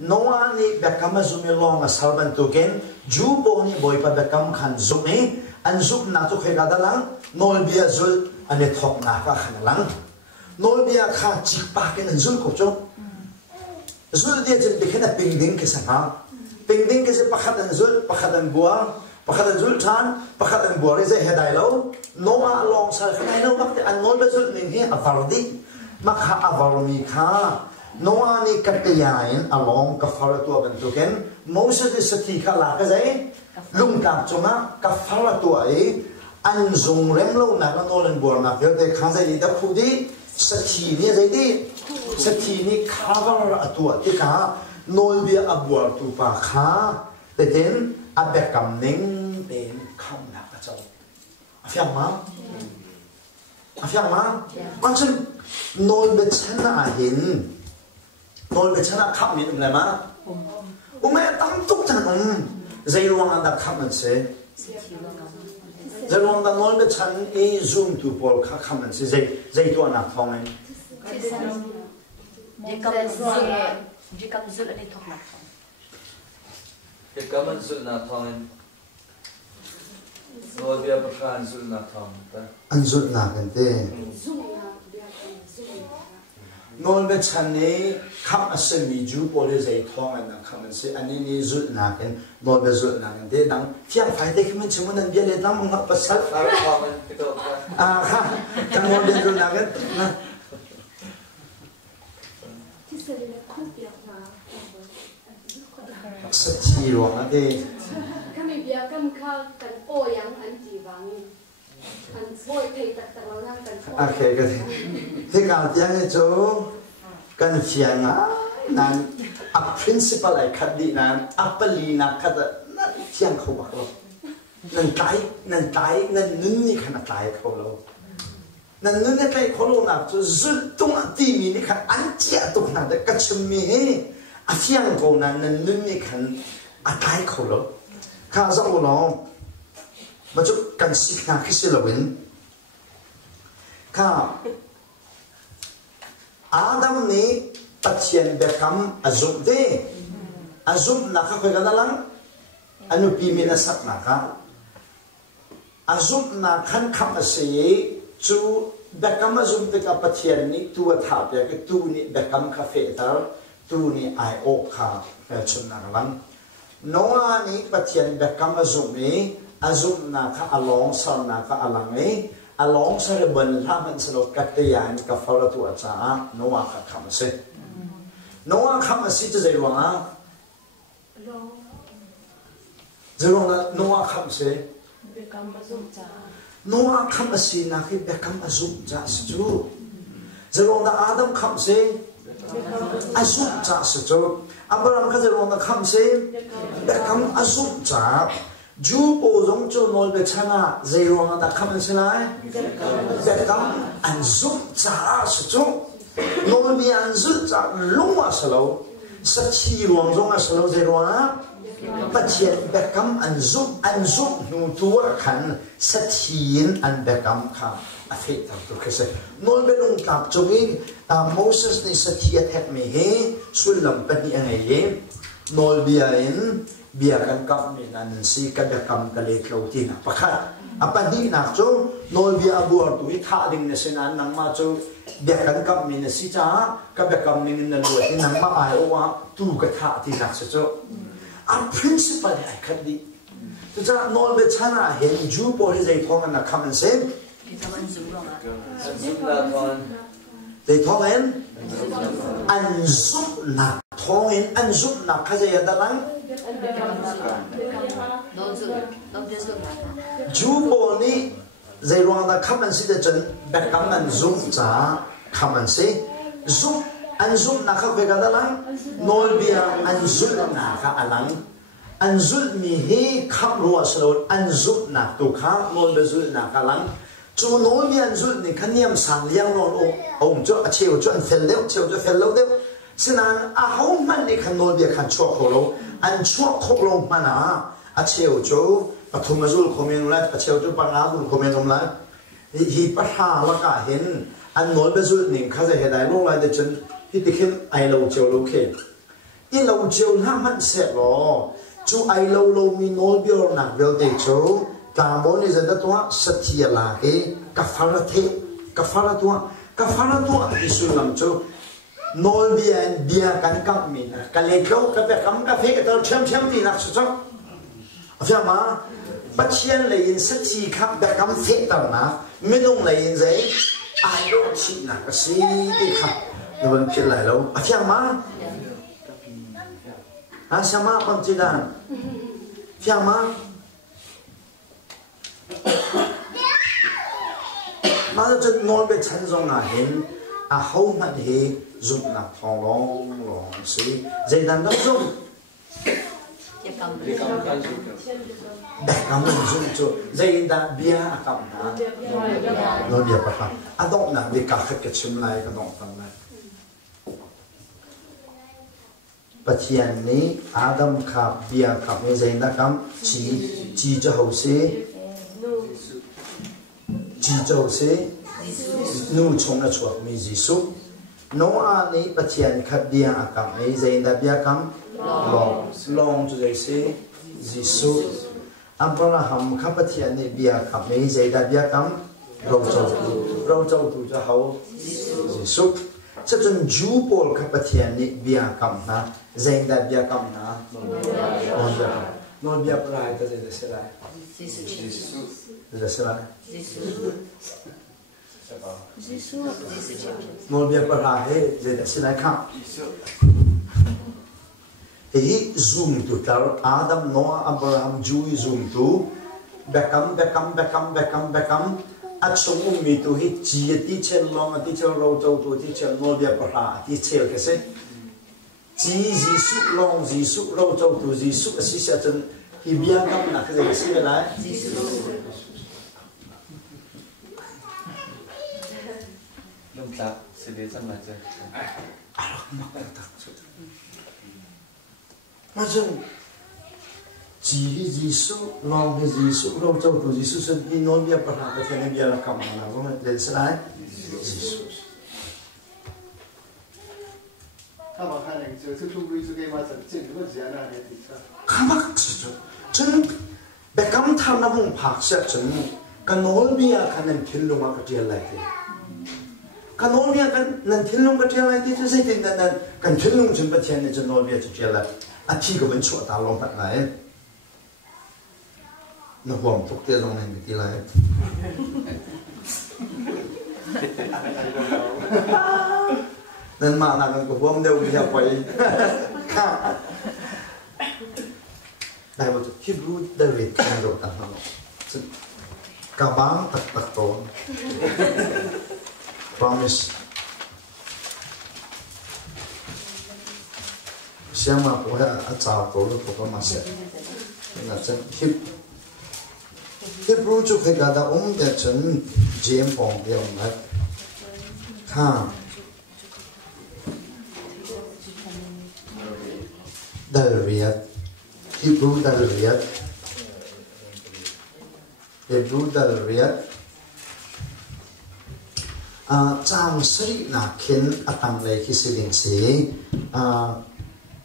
Noah ni bekam azumilong asalban tuken jubo ni boy pa bekam khan zumi an zum na to khega dalang nol bia zul ane thok na ka khanalang nol bia kha chikpa ken zul ko cho zul dia jen bekena pingding ke sanga pingding ke se pakhatan zul pakhatan bua pakhatan zul than pakhatan bua re ze hedai lo Noah long sa khanai no bakte an nol bia zul ning he avardi makha avarmi kha Noah ni katayain along kafaratu bentuken Moses di sati kala ka zai lung ka chonga kafaratu ai an zung rem lo na ka nolen bor na pe de kha zai da khudi sati ni zai di sati ni cover atua ti ka nol bia abuar tu pa kha te ten abekam ning ten kham na ka chau afyang ma anchen nol be chana hin nol be chana kham min le ma ume tam tuk chan zai ruang anda kham se zai ruang da nol be chan e zoom tu por kha kham se zai to na thong ai jikam zul ani thok na thong jikam zul na thong nol bia pakhan zul na thong ta an zul na kan te nol be chan ni kham asemi ju pole zai thong an kham se ani ni zul na kan nol be zul na kan te dang fiang phai te khim chum nan bia le dam ngak pasal ar thong ti to ha kan nol be zul na kan na sati ruang ade kami bia kam kha kan o yang an ji wangi an soi thei tak tak lo nang kan okay cái thế cả tiếng ấy chỗ cần phiền á nan a principal ai khát đi nan apali na khát nan phiền không bạc lo nan tai nan nưng ni khăn tai không lo nan nưng ni cái không lo na chỗ zul tung ti mi ni khăn ăn chia tung na de cái chum mi he a phiền không nan nưng ni khăn a tai không lo khá rõ lo mà chỗ cần xịt na cái gì là win ka Adam ni patien bekam azub de azub na ka khoi dalang anu pi mina sak na ka azub na khan kham ase chu bekam azub de ka patien ni tu tha pe ke tu ni bekam kha fe tar tu ni ai o kha fe chun na lang Noah ni patien bekam azub ni azub na ka along san na ka alang ni along sa rebel laman sa lo katayan ka faratu at sa Noah ka kamase Noah kamase ta zai ruang na Noah kamase Noah kamase na ki bekam azum ja su zai ruang na Adam kamase azum ja su Abraham ka zai ruang na kamase bekam azum ja ju po zong cho nol be chana zai ruang da khaman sinai bekam an zum cha su chu nol bi an zu cha lungwa salo sa chi ruang zong a salo zai ruang pathian bekam an zum nu tua khan sa thin an bekam kha a fe ta tu khase nol be lung kap chungin Moses ni sa thia thek me he sulam pani angai ye nol bi in bia kan kap ni nan si ka bekam ka le klo ti na pakha apadi na cho nol bia abuar tu tha ding na senan nang ma cho bia kan kap mi na si cha ka bekam ni na lo ti nang ma ai o wa tu ka tha ti na cho a principle ai khat di tu cha nol be chana hen ju po ri zai thong na common sense zum na thong zai thong en an zum na thong en an zum na kha zai da lang Jubo ni zai ruang da kaman si de chen bekam an zum cha kaman si zum an zum na kha vega da lang nol bia an zul na kha alang an zul mi he kham ro aslo an zum na tu kha nol be zul na kha lang chu nol bia an zul ni khaniam sang liang no om cho a cheu cho an fel leo cheu cho fel lo deu sinan a hom man ni khan nol bia khan chok ho lo an chok khok lo mana a cheu cho a thum azul khomen la a cheu cho pa nga azul khomen om la hi pa ha la ka hin an nol be zul ning kha za he dai lo la de chen hi tikhin ai lo cheu lo khe in lâu chiều làm hẳn sẽ lo chú ai lâu lâu mi nol biểu nặng biểu để chú ta bố này dân đó tua sát chia là cái kafara tua isu làm chú nol bia kan kam mi kan le kau ka pe kam ka phe ka tor chem ti nak chu afia ma bachian le in sát chi khap ba kam phe tar na minung le in zai ai do chi na ka si ti khap nó vẫnဖြစ်lại lâu afia ma sama pang tidak, siang ma, mana tu nol be chen zong na hin, hau mat he zoom na thong long si, jadi dan dah zoom, dah kamu zoom tu, jadi dah biar akam na, nol biar apa, adok na di kakek kecil lai kadong tang lai. Patian ni Adam khap bia khap ni zain da kam chi cho hậu se nu chong na chuak mi Jisu Noah ni patian khap bia akam ni zain da bia kam long cho zai se Jisu Abraham khap patian ni bia khap ni zain da bia kam rau châu tu cho hậu Jisu chắc chắn Jew Paul các bác thiên ni bia cầm na, dành đại bia cầm na, non bia prai ta dành sẽ lại, non bia prai hết dành sẽ lại khăm, thì zoom tu tao Adam Noah Abraham Jew zoom tu, beckham at sung mi tu hi chi ti chen long ti chen ro châu tu ti chen no bia pa ti chen ke se chi Jisu long Jisu ro châu tu Jisu si sa chen hi bia kam na ke se la Nông tác sẽ đến sang lại chơi. mà chừng chỉ Jisu long Jisu ro châu tu Jisu sen ni no bia pa ka chen bia kam na ko le se la他们看那个就是出轨就给嘛，这个钱呢还挺差。 kamak chu chen be kam tham na hung phak se chen kanol bia kanan thilunga ka tia lai te kanol bia kan nan thilung ka tia lai te chu sai tin nan kan thilung chen ba chen ne chen nol bia chu tia lai a thi ko ben chu ta long pat lai nó hoàng tục tia long này bị tia lai nên mà là con của ông đâu đi học quay đại một chút Hebrew David kan do tan hano kabang tak to promise siapa punya acara to to masih na chen Hebrew chu ke ga da de chen jiem pong de on lai ha Dalriat Hebrew Dalriat chang sri na khin atang le khi siding si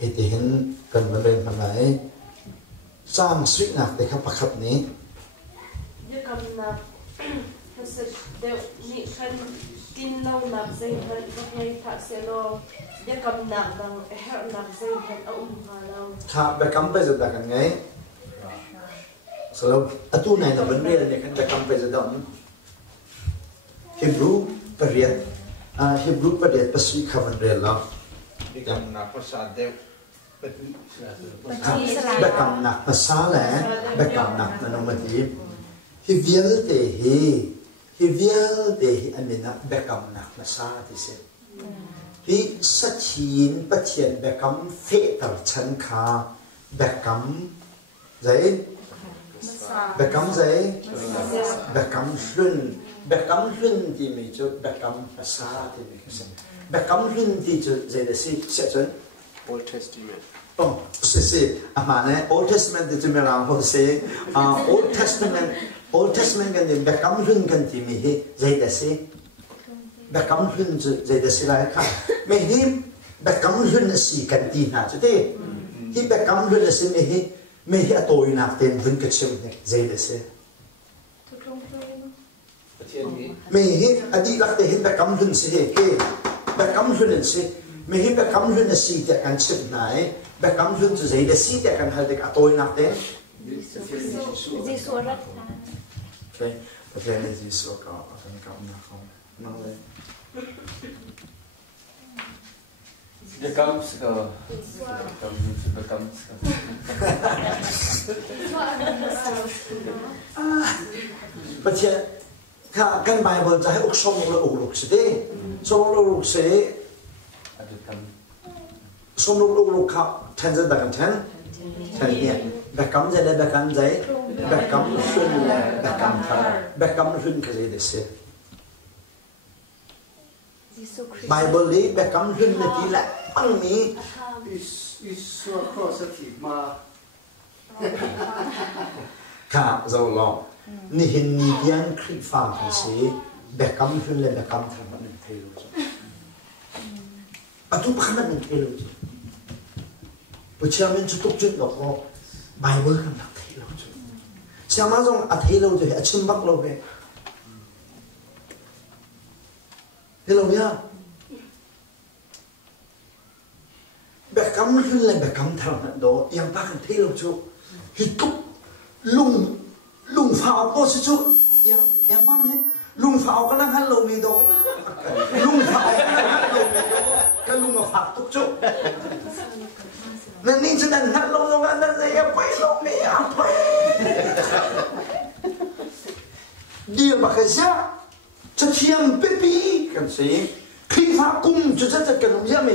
etihin kan ben manai chang sri na te kha pakhat ni ye kam na hasar de ni khan tin lo na zai han ko hei tha se lo ye kam na dang her na zai han ha lo kha be kam pe da kan ngai so atu này là vấn đề này kan be kam pe da Hebrew pariat Hebrew pariat paswi khavan re la Yang nak pasal dew. Bekam nak pasal bekam nak nanomati hi vial te amina bekam nak pasal ti se hi sachin pathian bekam fe tar chan kha bekam zai bekam hlun ti mi chu bekam pasal ti mi se bekam hlun ti chu zai de si se chen Old Testament. Oh, see, amane Old Testament itu memang harus say, Old Testament kan dia bekam hun kan timi he, jadi dasi, bekam hun jadi dasi lah kan, mehim แบบกำลุ่นสีกันตีน่าจะได้ที่แบบกำลุ่นสีไม่ให้ตัวอยู่นักเต็มวิ่งกระชิมเนี่ยใจเลยสิไม่ให้อดีตหลักแต่เห็นแบบกำลุ่นสีเก๋แบบกำลุ่นสีไม่ให้แบบกำลุ่นสีแต่กันชิมไหนแบบกำลุ่นจะใจเลยสีแต่กันหาเด็กตัวอยู่นักเต็มจีสวรัตนะโอเคโอเคนี่จีสวก็เป็นกำนักของนั่งเลยBekam ska. Bekam ska. ประเทศถ้ากันไบเบิลจะให้อุกสมลงอุกลุกสิดีสมลงอุกสิสมลงอุกลุกครับแทนจะดังแทนเนี่ยแบบกำจะได้แบบกำใจแบบกำขึ้นแบบกำทำแบบกำขึ้นก็จะได้สิไบเบิลนี้แบบกำขึ้นในที่แหละปังนี้อีส่วนข้อสถิตมาค่ะเราลองนี่เห็นมีเดียนคลิปฟังกันสิแบบกำขึ้นเลยแบบกำทำมันเทโลจ้ะปัจจุบันมันเทโลจ้ะเพราะฉะนั้นจะต้องจุดดอกไบเบิลกันเทโลจ้ะเชื่อมั้ยจงอัเทโลจ้ะอัชิมบักโลเบเทโลเนี่ยแบบกำขึ้นเลยแบบกำทำนั่นโดยังพักกันเทโลจ้ะฮิตุลุงฝ่าก็สิจุยังป้ามั้ยลุงฝ่าก็นั่งหันลงมีดอกลุงฝ่าก็นั่งหันลงมีดอกก็ลุงมาฝากทุกจุดนั่นนี่จะนั่งหันลงกันนั่นเลยไปลงไม่เอาไปเดี๋ยวบักเสียจะเทียมเป๊ะปีกันสิคลีฟ้ากุ้มจะกันลงยังไม่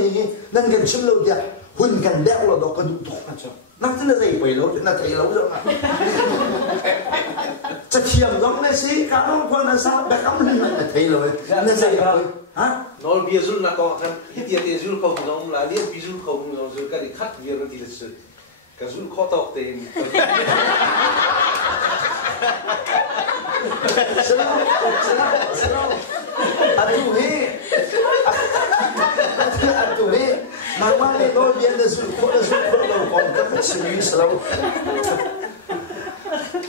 นั่นกันชิมเราเดียหุ่นกันเดาเราดอกกระดูกตกนะจ๊ะนักที่เราใจไปแล้วนักที่เราจะมาจะเทียมลงเลยสิการลงคนนั้นสักแบบกำลังนั่นที่เลยนั่นใจไปฮะนอลบีซุลนักก็ครับฮิตเยซุลเขาต้องลาเลียบีซุลเขาต้องซุลกันขัดเยอะทีละสุดกันซุลข้อตอกเต็มสโลอันดูนี่อันดูนี่มาว่าเลยก็เรียนในสุดคนเราคนก็สิ่งนี้สโล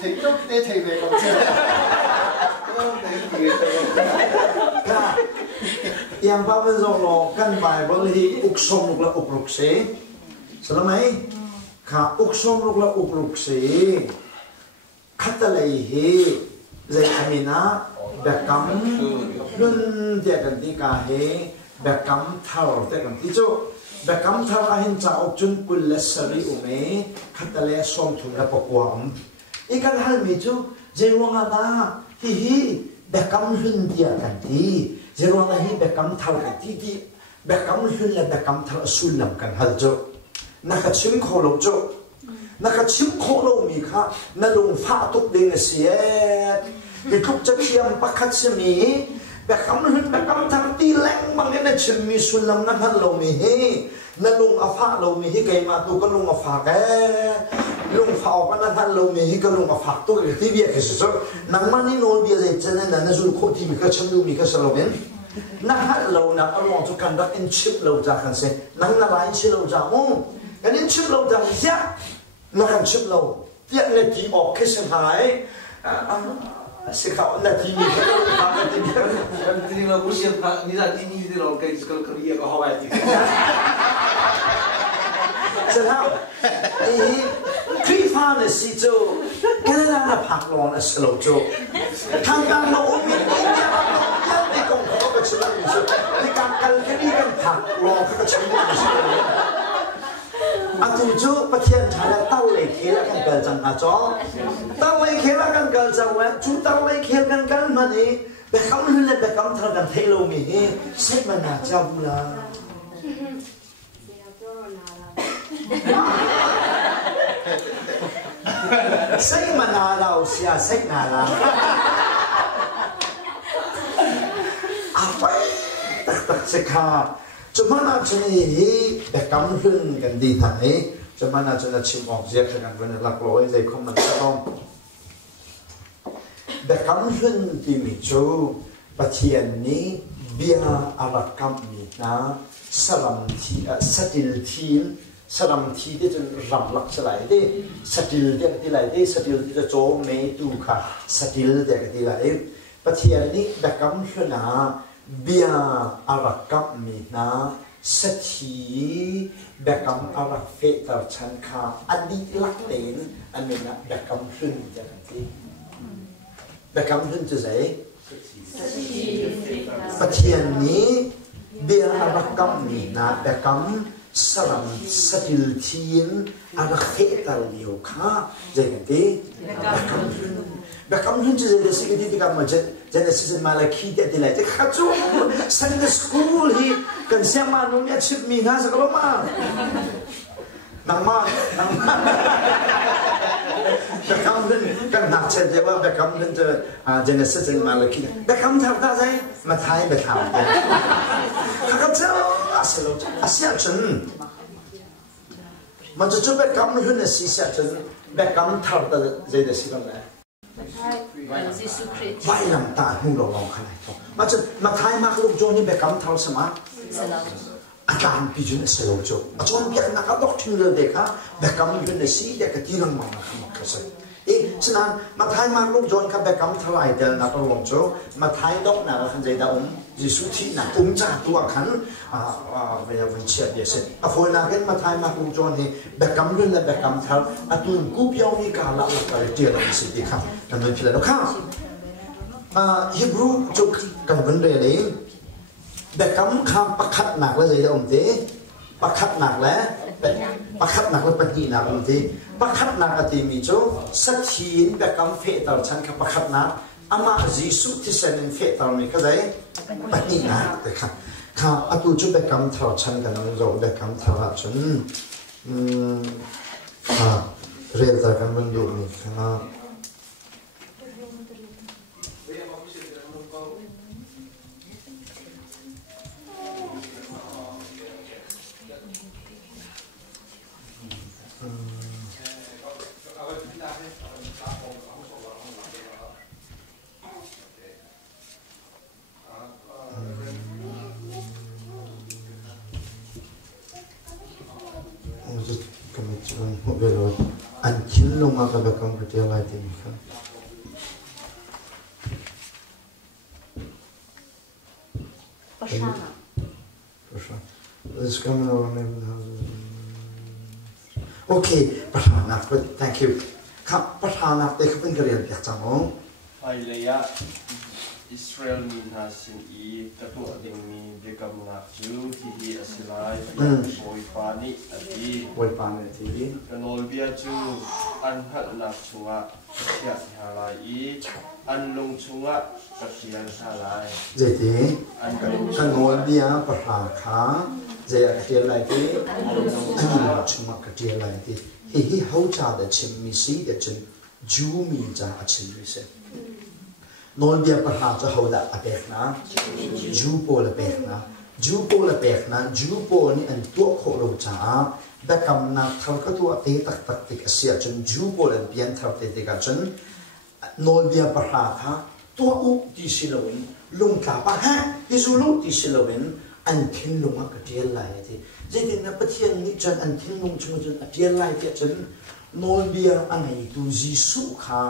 ถึงต้องได้ถึงเลยครับค่ะยังพาไปส่งโลกันไปบริหิอุกสมลุกละอุกลุกเสสละไหมค่ะอุกสมลุกละอุกลุกเสขัดเลยฮีใจอามินะแบบกำลุ่นเดียกันที่กาเฮแบบกำเท่าเดียกันที่จู่แบบกำเท่าอาหินจะออกจุนกุลเลสรีอุเมขัดเลยส่งถุงละปกวางอีกันฮัลมีจู่เจรวงอาณาฮีแบบกำลุ่นเดียกันที่เจรวงอาฮีแบบกำเท่ากันที่แบบกำลุ่นและแบบกำเท่าสุลลำกันฮัลจู่นักชิมโคลจู่นักชิมโคโลมีค่ะนั่นลงฟ้าตุกดิ่งเสียฮิทุกจะเทียมปักขัดเสมีแบบคำนั้นแบบคำทำตีแรงบางอย่างนั่นชิมมีสุลมนั่นฮันลงมีฮีนั่นลงอาฟ้าลงมีฮีไกมาตุก็ลงอาฟ้าแกลงฟ้าก็นั่นฮันลงมีฮีก็ลงอาฟ้าตุกที่เบียร์ก็สุดนั่งมันนี่โน้ตเบียร์เลยจะนั่นนั่นสุดโคตรที่มีก็ชิมดูมีก็สโลเกนนั่งฮันเรานั่งเอาลงจุกันรักอินชิปเราจากกันเสนั่งนั่งไลน์ชิปเราจากมุ้งกันอินชิปเราจากเสียนั่งชิปเราเตี้ยเนี่ยที่ออกแค่สิบหายสิเขาหน้าที่นี้เขาทำกันที่kan ini lah usia ni dah ini dia orang kayak sekolah kerja ke Hawaii gitu เสร็จแล้วคลีฟ้าเนี่ยสิโจกันแล้วนะผักลองนะสโลโจทางการเราไม่ได้ยังในกองเขาก็ชิลล์อยู่ชิในการกันแค่นี้กันผักลองเขาก็ชิลล์อยู่ชิอาตุจูประเทศไทยเต้าเลยเขียนกันเกิดจังอาจ้อเต้าเลยเขียนกันเกิดจังเว้ยจูเต้าเลยเขียนกันมานี่แบบคำนั้นเลยแบบคำทางกันเทโลมีเซ็ตมันน่าจะบุลาเซ็ตมันน่าเราเสียเซ็ตน่าเราอาไปตักเสกขาจะมานาจะนี่แบบกำลังกันดีทางนี้จะมานาจะชิมออกเสียกันวันหลักร้อยใจคงมันจะต้องแบบกำลังที่มีจูประเทศนี้เบียอารักกำมีนะ สลัมทีสติลทีนสลัมทีที่จะรำหลักสลายได้สติลเด็กที่ไหลได้สติลที่จะโจมไม่ดูค่ะสติลเด็กที่ไหลปะเทียนนี้เบกำขึ้นนะเบียอารักกับมีนะสถีเบกำอารักเฟตร์ชันคาอดีลักเต็นอันนี้นะเบกำขึ้นจะที่เบกำขึ้นจะใส่ปะเทียนนี้เบียอารักกับมีนะเบกำสลัมสติลทีนอารักเฟตร์เดียวค่ะจะอย่างที่เบกำขึ้นBekam hun je de sigi di kam je ne se malaki de la te khatsu Sunday school hi kan sema nu ne chip mi na sa kaloma nangma Bekam hun kan na che de wa bekam hun je ne se malaki bekam thar da sai ma thai be thau khatsu aselo asia chen ma je bekam hun ne si sa chen bekam thar da je de si kam la vai làm ta hung đầu lòng khai này mà thái mắc lúc cho nên bé cắm tháo xem áการพิจารณาเสร็จจบจนเพียงนักดอกทิ้งเลยเด็กฮะแบกกำยืนในสีเด็กที่นั่งมองนะครับก็ใช่ฉะนั้นมาท้ายมาลูกโจนครับแบกกำทลายเดินนักลงโจมาท้ายดอกน่ะขันใจดาวยิสุที่น่ะจ่าตัวขันเวลาวันเชียร์เดียเสร็จฝนนักเก็ตมาท้ายมาลูกโจนนี่แบกกำยืนและแบกกำทลตุนกูเปียวนี่การละละกันเดียวกันสิดีครับนั่นเป็นพิจารณาครับฮิบรูจุกกันเป็นเรื่องนี้เด็กกำคำประคัดหนักแล้วใจเราทีประคัดหนักแล้วประคัดหนักแล้วปฏิหนักทีประคัดหนักอติมีโจสักทีนเด็กกำเฟตเราฉันกับประคัดหนักอามาจีสุที่เซนเฟตเราไม่เข้าใจปฏิหนักแต่ครับข้าอตุจุเด็กกำเท่าฉันกันเราเด็กกำเท่าฉันเรียนจากกันบรรลุนี่ครับ อันชิ้นลงมากับแบบของเจ้าลายตีครับประชาThis coming over maybe Okay ประธานัก Thank you ครับประธานักได้เขาเป็นกระเรียนอยากจะมองไอ้ระยะอิสราเอลมีนาสินอีตะตัวดิ่งมีเบียกำนักจูที่อัศไลโวยปานิอดีโวยปานิทีกันโอลเบียจูอันหัดนักชงะเสียหาลายอีอันลงชงะกเทียนหาลายเจดีกันโอลเบียประหารขาเจเทียนลายที่อันลงชงะกเทียนลายที่ฮิเขาจ่าเดชิมมิซีเดชิมจูมีจ่าชิมมิเซนอนเบียประหารจะเขาดับเบกนะจูโปลเบกนะจูโปลเบกนะจูโปนี่อันตัวโคโรจ่าเบกำนักทั้งก็ตัวเตะตักตักติกเสียจนจูโปลเบียนทับเตะติกจนนอนเบียประหารท่าตัวอุติสิลวินลุงกลับฮะที่สุลุติสิลวินอันทิ้งลุงก็เดียร์ไล่ที่เจดินนับเทียนนี่จนอันทิ้งลุงจนเดียร์ไล่ที่จนนอนเบียอันไหนดูจิสุขา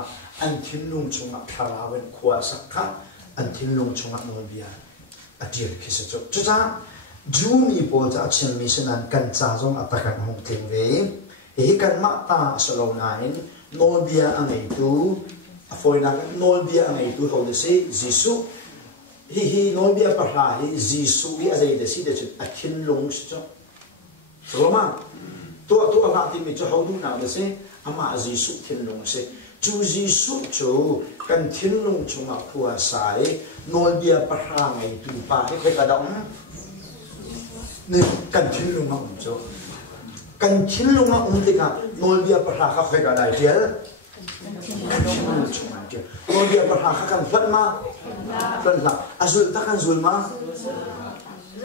อันทิ้งลุงชงอัคราเวนขวาสักค่ะอันทิ้งลุงชงอันนเบียอดีตคิดจะจุดจ้าจูมีโปรจะเชื่อมีเช่นนั้นกันจ้าจงอัตกันหงเทงเวเฮกันมาตาสโลนายนเบียอันไหนดูฝอยนักนเบียอันไหนดูเขาจะสิจิสุฮินเบียปะหาฮิจิสุฮิอะไรเดสิเดชอัทิ้งลุงสิจ้าสโลมาตัวอะไรที่มีจะเขาดูหนักเลยสิอามาจิสุทิ้งลุงสิจูจิสุจูกันทิ้งลงชงอักผัวสายนอลเบียปะหาไงดูป่าให้ใครกระดองนี่กันทิ้งลงมาอุ้มจูกันทิ้งลงมาอุ้มติกันนอลเบียปะหาเขาใครกระได้เดียวกันทิ้งลงชงอันเดียวนอลเบียปะหาเขากันฟันมาฟันละอาซุลตะกันซุลมา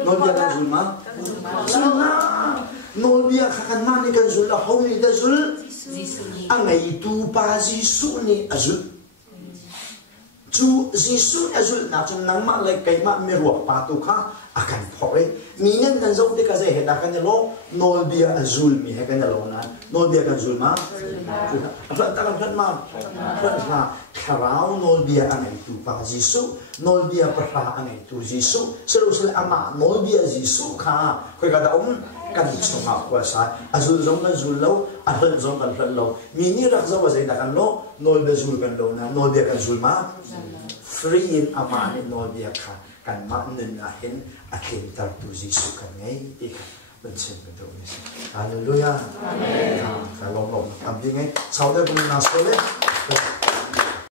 นอลเบียกันซุลมาซุลนะนอลเบียเขากันมานี่กันซุลละเขานี่ได้ซุลอันไหนตูปาจิสุนี่อาจุจูจิสุอาจุน่าจะนั่งมาเลยไก่มาไม่รวบปาตุค่ะ akan phore minen kan zong te ka ze heda kan lo nol bia azul mi he kan lo na nol bia kan azul ma apa ta kan ma kharau nol bia angai tu pa jisu nol bia pra angai tu jisu selo sel ama nol bia jisu kha khoi ka da kan soma kwa sa azul zong kan zul lo ahlan zong kan hlan lo mini rak zo wa ze da kan lo nol bia zul kan lo na nol bia kan zul ma free in ama nol bia kha kan ma nen a hen a ken tar tu jisu kan ngai ti ben chen ben do ni hallelujah amen ka long long am bi ngai sau de bun na so le